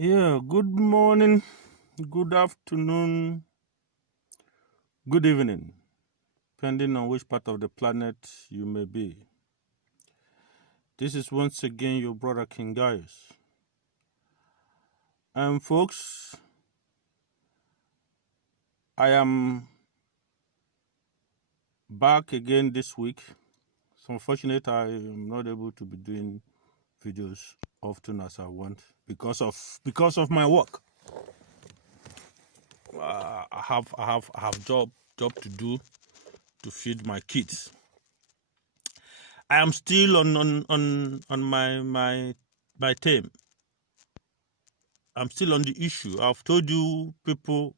Yeah, good morning, good afternoon, good evening, depending on which part of the planet you may be. This is once again your brother King Gaius. And folks, I am back again this week. It's unfortunate I am not able to be doing videos often as I want because of my work. I have job to do to feed my kids. I am still on my theme. I'm still on the issue. I've told you people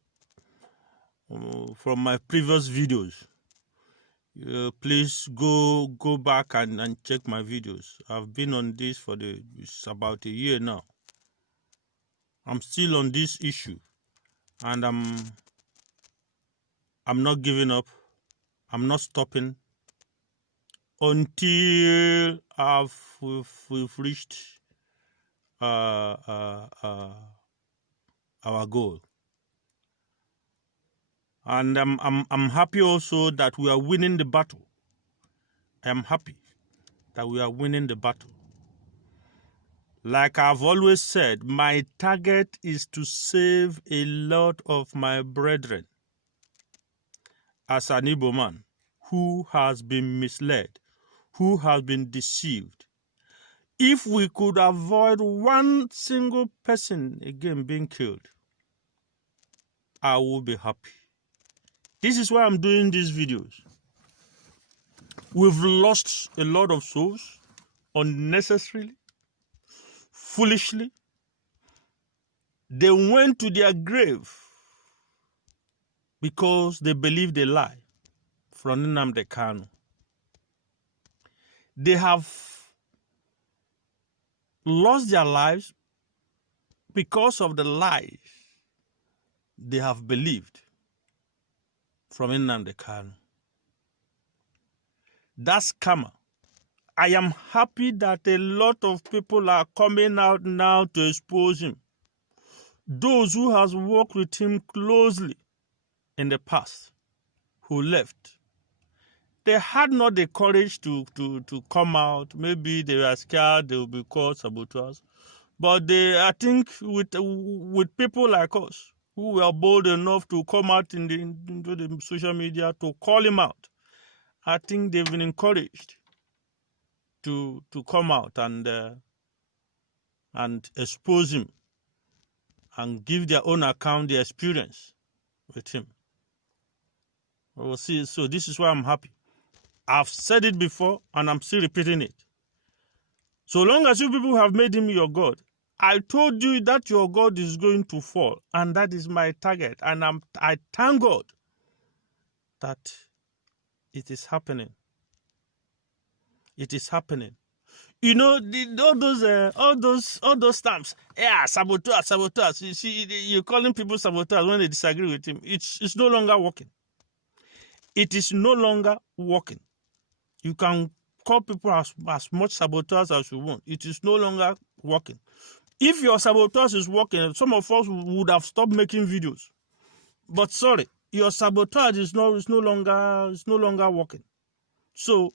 from my previous videos. Please go back and check my videos. I've been on this for it's about a year now. I'm still on this issue, and I'm not giving up. I'm not stopping until we've reached our goal. And I'm happy also that we are winning the battle. I am happy that we are winning the battle. Like I've always said, my target is to save a lot of my brethren as an Igbo man who has been misled, who has been deceived. If we could avoid one single person again being killed, I will be happy. This is why I'm doing these videos. We've lost a lot of souls unnecessarily, foolishly. They went to their grave because they believed a lie from Nnamdi Kanu. They have lost their lives because of the lies they have believed from Nnamdi Kanu. That's karma. I am happy that a lot of people are coming out now to expose him. Those who has worked with him closely in the past, who left, they had not the courage to come out. Maybe they were scared they will be called saboteurs. But I think with people like us who were bold enough to come out into the social media to call him out, I think they've been encouraged to come out and expose him and give their own account, their experience with him. We'll see. So this is why I'm happy. I've said it before and I'm still repeating it. So long as you people have made him your God, I told you that your God is going to fall, and that is my target. And I thank God that it is happening. It is happening. You know, all those terms. Yeah, saboteurs. You see, you're calling people saboteurs when they disagree with him. It's no longer working. It is no longer working. You can call people as much saboteurs as you want. It is no longer working. If your sabotage is working, some of us would have stopped making videos. But sorry, your sabotage is no longer working. So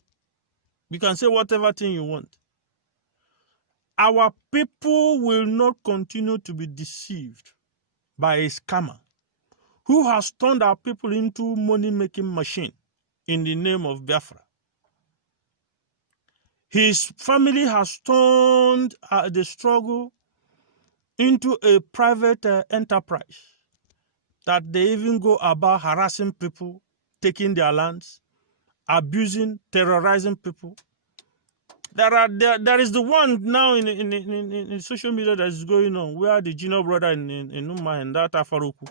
you can say whatever thing you want. Our people will not continue to be deceived by a scammer who has turned our people into money-making machine in the name of Biafra. His family has turned the struggle into a private enterprise that they even go about harassing people, taking their lands, abusing, terrorizing people. There is the one now in social media that is going on where the junior brother in Umma and that Afaruku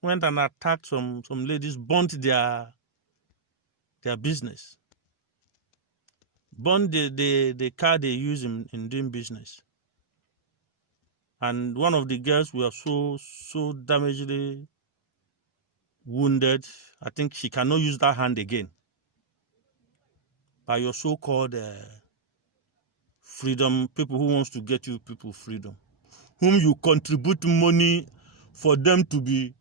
went and attacked some ladies, burnt their business, burnt the car they use in doing business. And one of the girls were so damagedly wounded. I think she cannot use that hand again. By your so-called freedom, people who wants to get you people freedom. whom you contribute money for them to be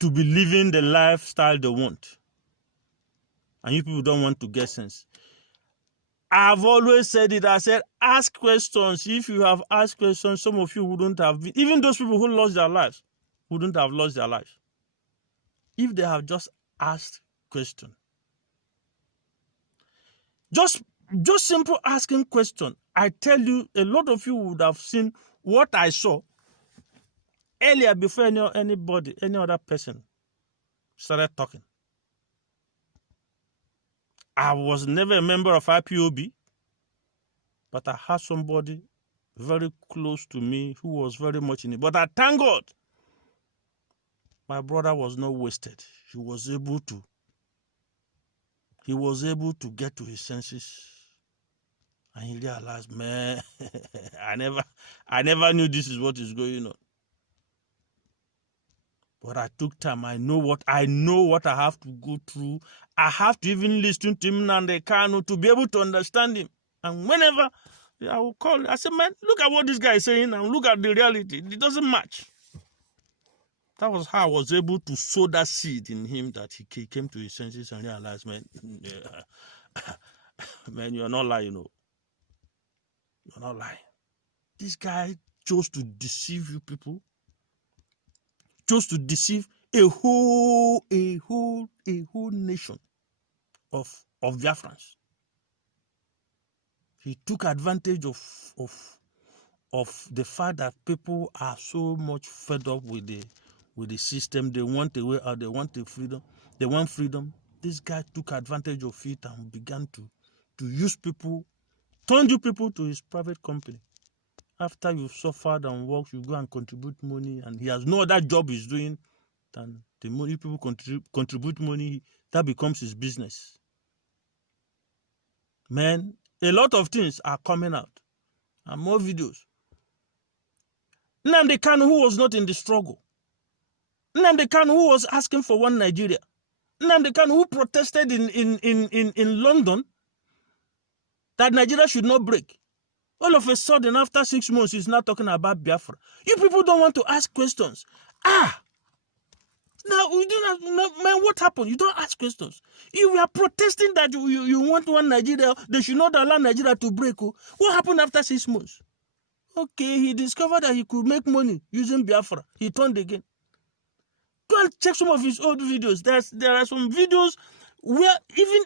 living the lifestyle they want. And you people don't want to get sense. I've always said it. I said, ask questions. If you have asked questions, some of you wouldn't have been, even those people who lost their lives, wouldn't have lost their lives. If they have just asked questions. Just simple asking question. I tell you, a lot of you would have seen what I saw earlier before any other person started talking. I was never a member of IPOB, but I had somebody very close to me who was very much in it. But I thank God, my brother was not wasted. He was able to get to his senses. And he realized, man, I never knew this is what is going on. But I took time. I know what I have to go through. I have to even listen to him and the Kanu to be able to understand him. And whenever I will call, I say, man, look at what this guy is saying and look at the reality. It doesn't match. That was how I was able to sow that seed in him, that he came to his senses and realized, man, man, you're not lying, You're not lying. This guy chose to deceive you people. Chose to deceive a whole nation of Biafrans. He took advantage of the fact that people are so much fed up with the system. They want a way out. They want the freedom. They want freedom. This guy took advantage of it and began to use people, turned you people to his private company. After you've suffered and worked, you go and contribute money, and he has no other job he's doing than the money people contribute money. That becomes his business. Man, a lot of things are coming out, and more videos. Nnamdi Kanu, who was not in the struggle. Nnamdi Kanu, who was asking for one Nigeria. Nnamdi Kanu, who protested in London that Nigeria should not break. All of a sudden, after 6 months, he's now talking about Biafra. You people don't want to ask questions. Now, we do not, man, what happened? You don't ask questions. You were protesting that you want one Nigeria. They should not allow Nigeria to break. What happened after 6 months? Okay, he discovered that he could make money using Biafra. He turned again. Go and check some of his old videos. There are some videos where even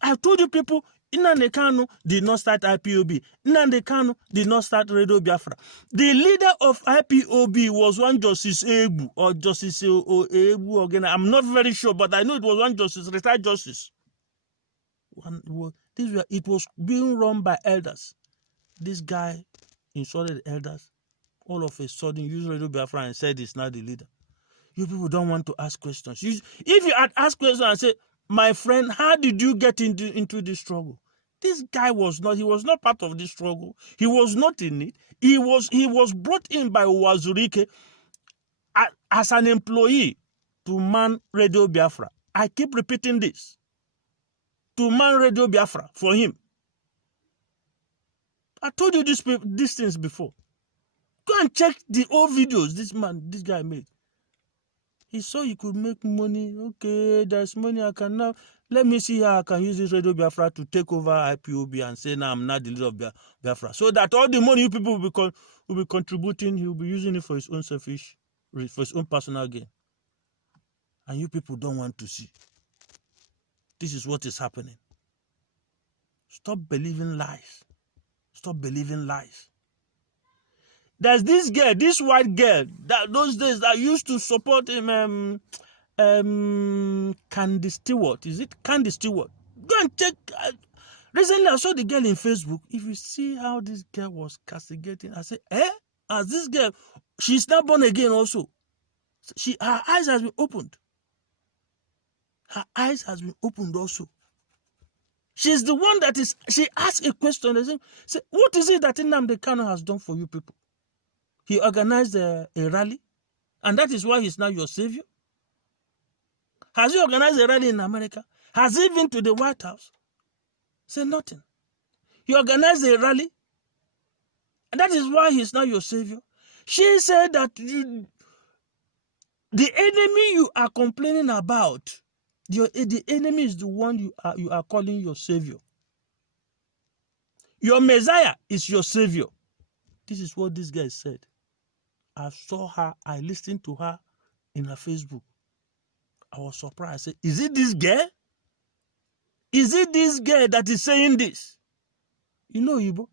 I told you people, Nnamdi Kanu did not start IPOB. Nnamdi Kanu did not start Radio Biafra. The leader of IPOB was one Justice Ebu or Justice Ebu again. I'm not very sure, but I know it was one justice, retired justice. It was being run by elders. This guy insulted the elders. All of a sudden, used Radio Biafra and said he's not the leader. You people don't want to ask questions. If you had asked questions and say, my friend, how did you get into this struggle? This guy was not part of this struggle. He was not in it. He was brought in by Wazurike as an employee to man Radio Biafra. I keep repeating this. To man Radio Biafra for him. I told you these things before. Go and check the old videos this guy made. He saw he could make money. Okay, there's money I can now. Let me see how I can use this Radio Biafra to take over IPOB and say, now I'm not the leader of Biafra. So that all the money you people will be contributing, he'll be using it for his own selfish, for his own personal gain. And you people don't want to see. This is what is happening. Stop believing lies. Stop believing lies. There's this girl, this white girl, that those days that used to support him, Candy Stewart. Is it Candy Stewart? Go and check. Recently, I saw the girl in Facebook. If you see how this girl was castigating, I said, as this girl, she's not born again also. Her eyes has been opened. Her eyes has been opened also. She's the one that is, she asked a question. They say, what is it that Nnamdi Kanu has done for you people? He organized a rally, and that is why he's now your savior. Has he organized a rally in America? Has he been to the White House? Say nothing. He organized a rally And that is why he's not your savior. She said that the enemy you are complaining about, the enemy is the one you are calling your savior. Your Messiah is your savior. This is what this guy said. I saw her, I listened to her in her Facebook. I was surprised. I said, is it this girl? Is it this girl that is saying this? You know, Igbo,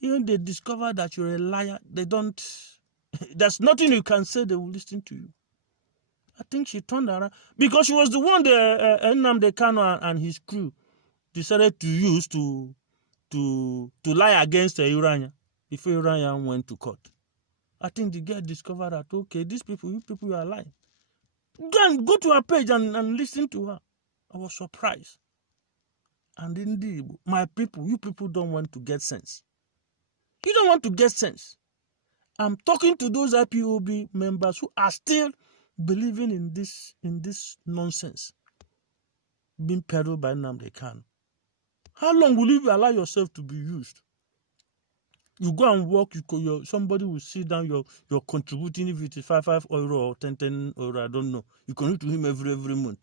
even they discover that you're a liar, they don't, there's nothing you can say, they will listen to you. I think she turned around because she was the one that Nnamdi Kanu and his crew decided to use to lie against Urania before Urania went to court. I think the girl discovered that, okay, these people, you people are lying. Go to her page and listen to her. I was surprised. And indeed, my people, you people don't want to get sense. You don't want to get sense. I'm talking to those IPOB members who are still believing in this nonsense being peddled by Nnamdi Kanu. How long will you allow yourself to be used? You go and work, somebody will sit down, you're contributing, if it is 5 euro or 10 euro, I don't know. You connect to him every month.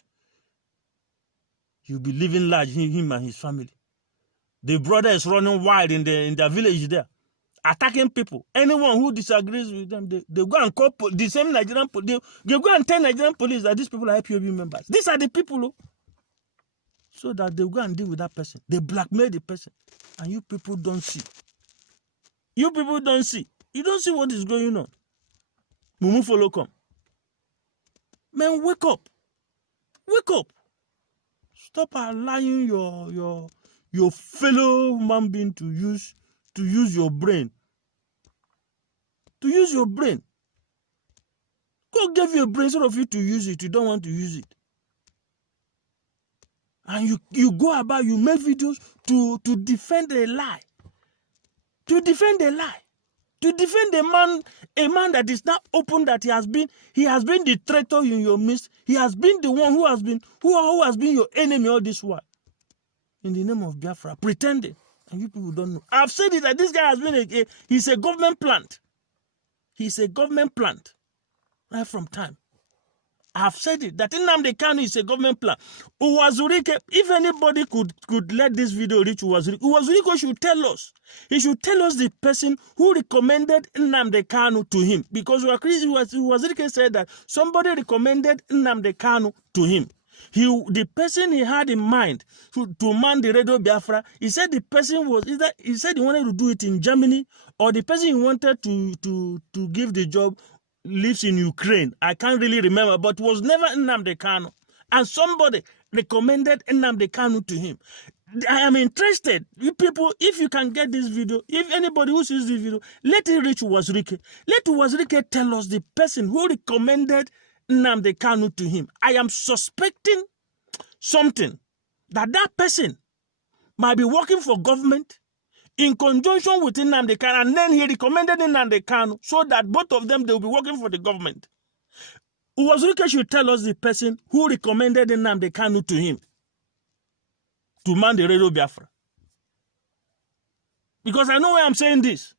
You'll be living large, him and his family. The brother is running wild in their village there, attacking people. Anyone who disagrees with them, they go and call the same Nigerian police. They go and tell Nigerian police that these people are IPOB members. These are the people, so that they go and deal with that person. They blackmail the person, and you people don't see. You people don't see. You don't see what is going on. Mumu follow come. Man, wake up. Wake up. Stop allowing your fellow human being to use your brain. To use your brain. God gave you a brain instead of you to use it. You don't want to use it. And you go about, you make videos to defend a lie. To defend a lie. To defend a man that is not open, that he has been the traitor in your midst. He has been the one who has been your enemy all this while. In the name of Biafra, pretending. And you people don't know. I've said it that this guy has been he's a government plant. He's a government plant. Right from time. I've said it, that Nnamdi Kanu is a government plan. Uwazurike, if anybody could let this video reach Uwazurike should tell us. He should tell us the person who recommended Nnamdi Kanu to him. Because Uwazurike said that somebody recommended Nnamdi Kanu to him. The person he had in mind to man the Radio Biafra, he said the person was either, he said he wanted to do it in Germany, or the person he wanted to give the job lives in Ukraine. I can't really remember, but it was never Nnamdi Kanu. And somebody recommended Nnamdi Kanu to him. I am interested. You people, if you can get this video, if anybody who sees this video, let it reach Uwazurike. Let Uwazurike tell us the person who recommended Nnamdi Kanu to him. I am suspecting something, that person might be working for government in conjunction with Nnamdi Kanu, and then he recommended Nnamdi Kanu so that both of them, they will be working for the government. Uwazurike should tell us the person who recommended Nnamdi Kanu to him to man the Radio Biafra. Because I know why I'm saying this.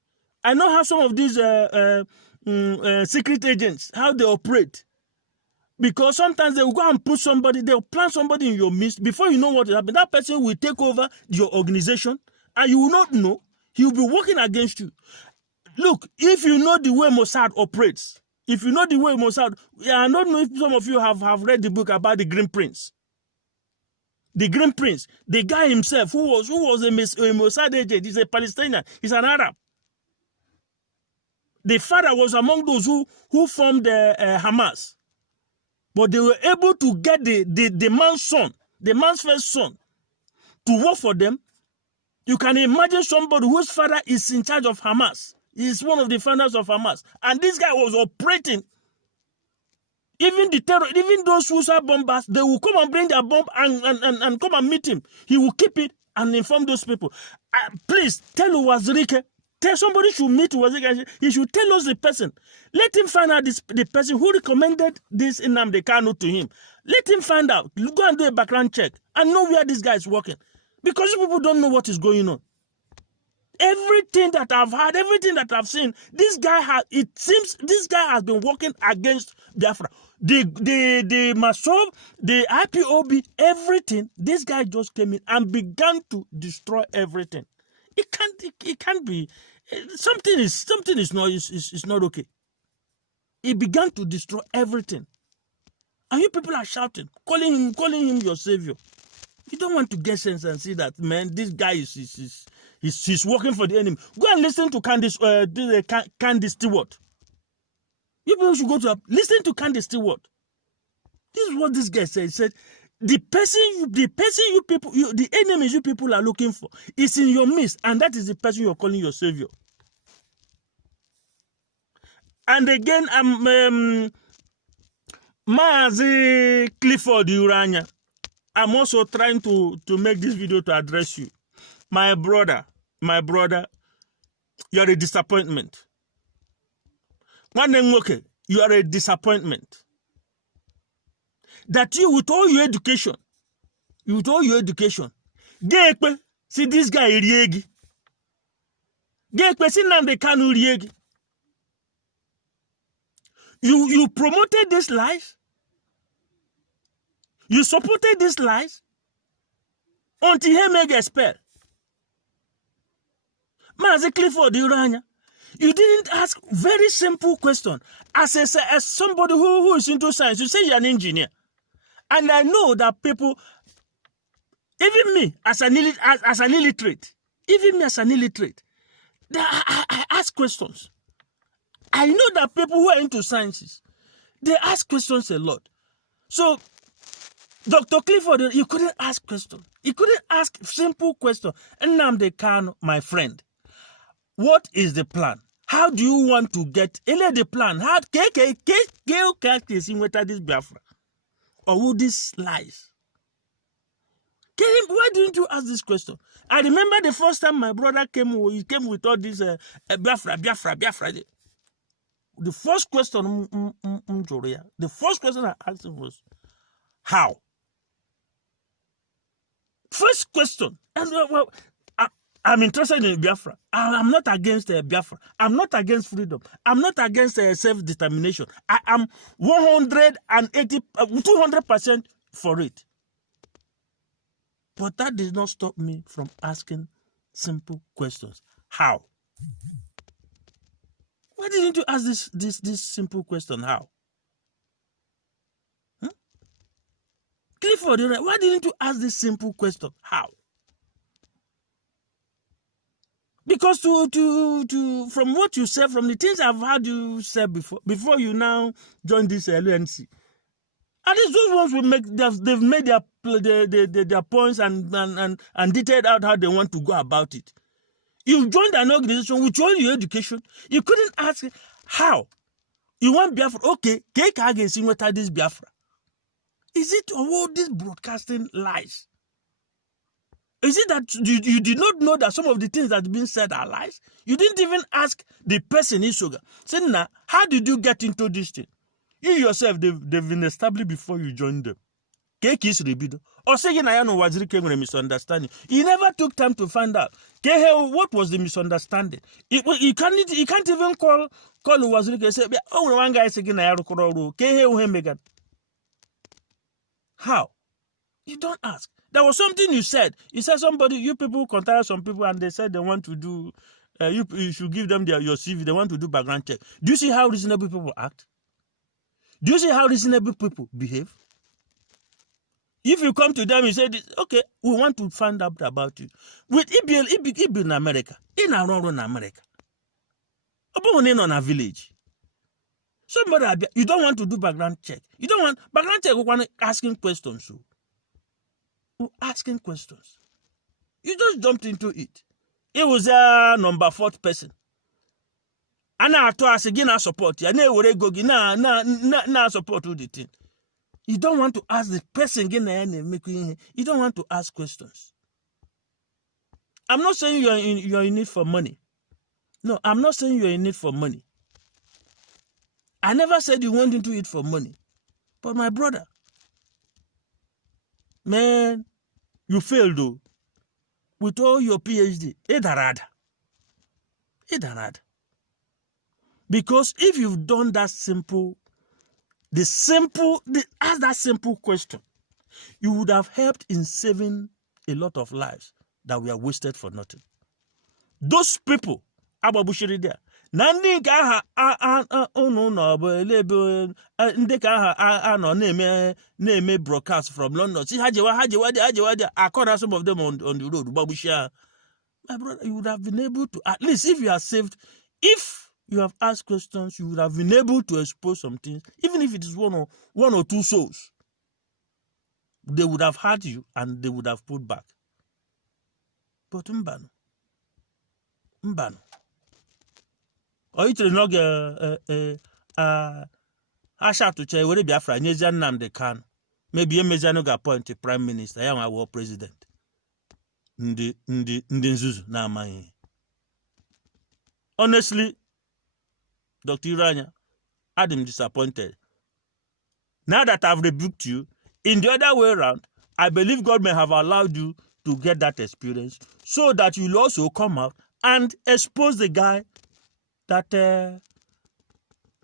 I know how some of these secret agents, how they operate. Because sometimes they will go and put somebody, they will plant somebody in your midst. Before you know what will happen, that person will take over your organization, and you will not know. He will be working against you. Look, if you know the way Mossad operates, if you know the way Mossad, I don't know if some of you have read the book about the Green Prince. The Green Prince, the guy himself, who was a Mossad agent, he's a Palestinian, he's an Arab. The father was among those who formed Hamas. But they were able to get the man's son, the man's first son, to work for them. You can imagine somebody whose father is in charge of Hamas. He's one of the founders of Hamas. And this guy was operating. Even those suicide bombers, they will come and bring their bomb and come and meet him. He will keep it and inform those people. Please, tell Uwazurike. Tell somebody should meet Uwazurike. He should tell us the person. Let him find out the person who recommended this Nnamdi Kanu to him. Let him find out. Go and do a background check and know where this guy is working. Because you people don't know what is going on. Everything that I've had, everything that I've seen, this guy has, it seems this guy has been working against Biafra. The Masob, the IPOB, everything, this guy just came in and began to destroy everything. It can't be, something is not okay. He began to destroy everything. And you people are shouting, calling him your savior. You don't want to get sense and see that, man, this guy he's working for the enemy. Go and listen to Candice Stewart. You people should go to listen to Candice Stewart. This is what this guy said. He said, the enemies you people are looking for is in your midst, and that is the person you're calling your savior. And again, Mazi Clifford Urania, I'm also trying to make this video to address you. My brother, you're a disappointment. You are a disappointment. That you, with all your education, see this guy Iriegi. See Nnamdi Kanu Iriegi. You promoted these lies. You supported these lies until he made a spell. Mazi Clifford Urania, you didn't ask very simple question. As somebody who is into science, you say you're an engineer. And I know that people, even me as an illiterate, I ask questions. I know that people who are into sciences, they ask questions a lot. So, Dr. Clifford, you couldn't ask questions. You couldn't ask simple questions. And Nnamdi Kanu, my friend, what is the plan? How do you want to get the plan? How this Biafra? Or would this lies? Why didn't you ask this question? I remember the first time my brother came, he came with all this Biafra. The first question, the first question I asked him was, how? First question. And I'm interested in Biafra. I'm not against Biafra. I'm not against freedom. I'm not against self-determination. I am 200% for it. But that did not stop me from asking simple questions. How? Why didn't you ask this simple question? How? Clifford, why didn't you ask this simple question? How? Because from what you said, from the things I've heard you say before you now join this LNC, at least those ones will they've made their points and detailed out how they want to go about it. You've joined an organization with all your education. You couldn't ask how. You want Biafra? Okay, what this Biafra? Is it all these broadcasting lies? Is it that you did not know that some of the things that have been said are lies? You didn't even ask the person in Soga. Say, now, how did you get into this thing? You yourself, they've been established before you joined them. Cake is rebido. Or saying I know Waziri came with a misunderstanding. He never took time to find out. What was the misunderstanding? You can't even call Waziri and say, oh, one guy is saying I Megan. How? You don't ask. There was something you said. You said you people contact some people and they said they want to do, you should give them your CV. They want to do background check. Do you see how reasonable people act? Do you see how reasonable people behave? If you come to them and say, okay, we want to find out about you. With Ibi in America, in America, in a village. Somebody, you don't want to do background check. You don't want background check. We want asking questions. Asking questions. You just jumped into it. It was a number 4th person. And I told us again, I support you. Now support the thing. You don't want to ask the person again. You don't want to ask questions. I'm not saying you're in need for money. No, I'm not saying you're in need for money. I never said you went into it for money. But my brother, man, you failed though. With all your PhD, Edarada. Because if you've done that ask that simple question, you would have helped in saving a lot of lives that were wasted for nothing. Those people, Ababushiri there, Nandi Gaha name broadcast from London. See Hajiwadi, I caught some of them on the road, Babushia. My brother, you would have been able to, at least if you are saved, if you have asked questions, you would have been able to expose some things, even if it is one or two souls. They would have heard you and they would have put back. But Mbano. Or it is not I shout to say, where Biafra, Nyezian Nnamdi Kanu. Maybe a Mezano ga appoint a prime minister, I am a war president. Ndi Nzuzu na amaghị. Honestly, Dr. Iranya, I'm disappointed. Now that I've rebuked you, in the other way around, I believe God may have allowed you to get that experience so that you'll also come out and expose the guy that a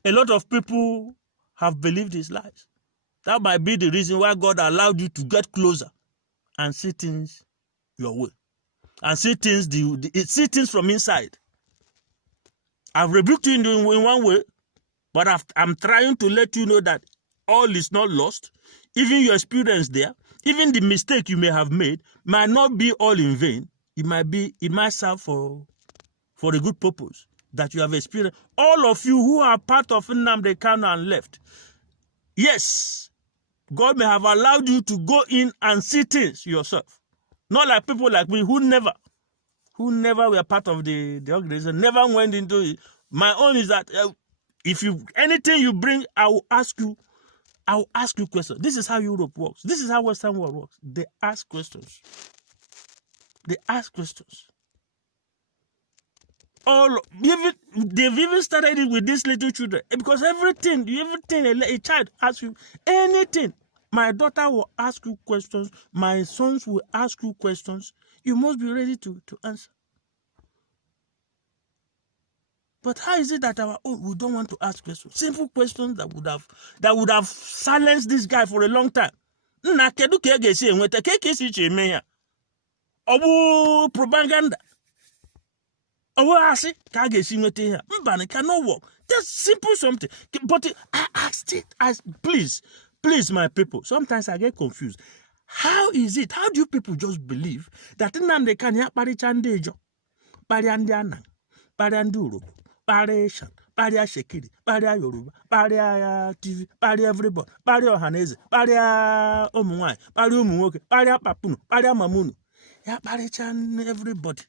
lot of people have believed his lies. That might be the reason why God allowed you to get closer and see things your way. And see things from inside. I've rebuked you in one way, but I'm trying to let you know that all is not lost. Even your experience there, even the mistake you may have made might not be all in vain. It might serve for a good purpose that you have experienced. All of you who are part of Nnamdi Kanu and left, yes, God may have allowed you to go in and see things yourself. Not like people like me who never were part of the organization, never went into it. My own is that if anything you bring, I will ask you questions. This is how Europe works. This is how Western world works. They ask questions. They've even started it with these little children. Because everything a child asks you, anything. My daughter will ask you questions. My sons will ask you questions. You must be ready to answer. But how is it that we don't want to ask questions? Simple questions that would have silenced this guy for a long time. Propaganda. It cannot work. Just simple something. But I asked it. Please, my people. Sometimes I get confused. How is it? How do you people just believe that Nnamdi Kanu parichandejo, pariandiana, parianduro, parishan, paria shekiri, paria yoruba, paria TV, paria everybody, paria ohaneze, paria omunwai, paria omunwoke, paria papunu, paria mamunu. Ya parichan everybody.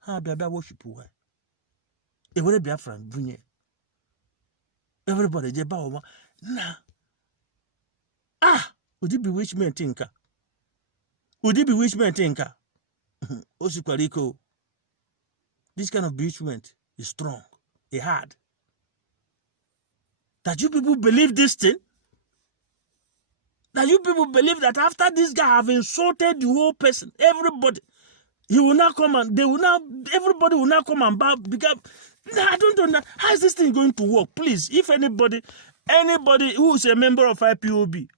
Ha biabia worship why? Ewere Biafran bunye. Everybody je ba owa. Na. Would it be bewitchment thinker? Osikwariko. This kind of bewitchment is strong, it's hard. That you people believe this thing? That you people believe that after this guy have insulted the whole person, everybody, everybody will now come and bow because I don't know how is this thing going to work. Please, if anybody who is a member of IPOB,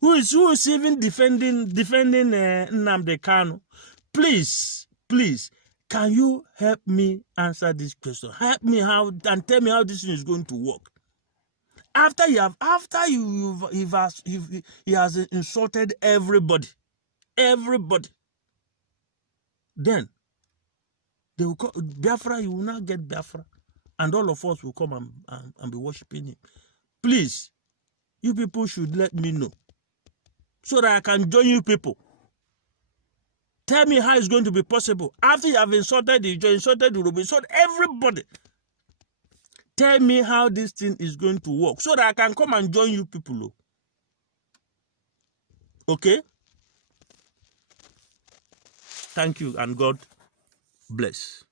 who is even defending Nnamdi Kanu, please, can you help me answer this question? Help me and tell me how this thing is going to work. He has insulted everybody. Then they will call Biafra. You will not get Biafra, and all of us will come and be worshiping him. Please, you people should let me know so that I can join you people. Tell me how it's going to be possible. After you have insulted the Yoruba, insulted everybody. Tell me how this thing is going to work so that I can come and join you people. Okay? Thank you and God bless.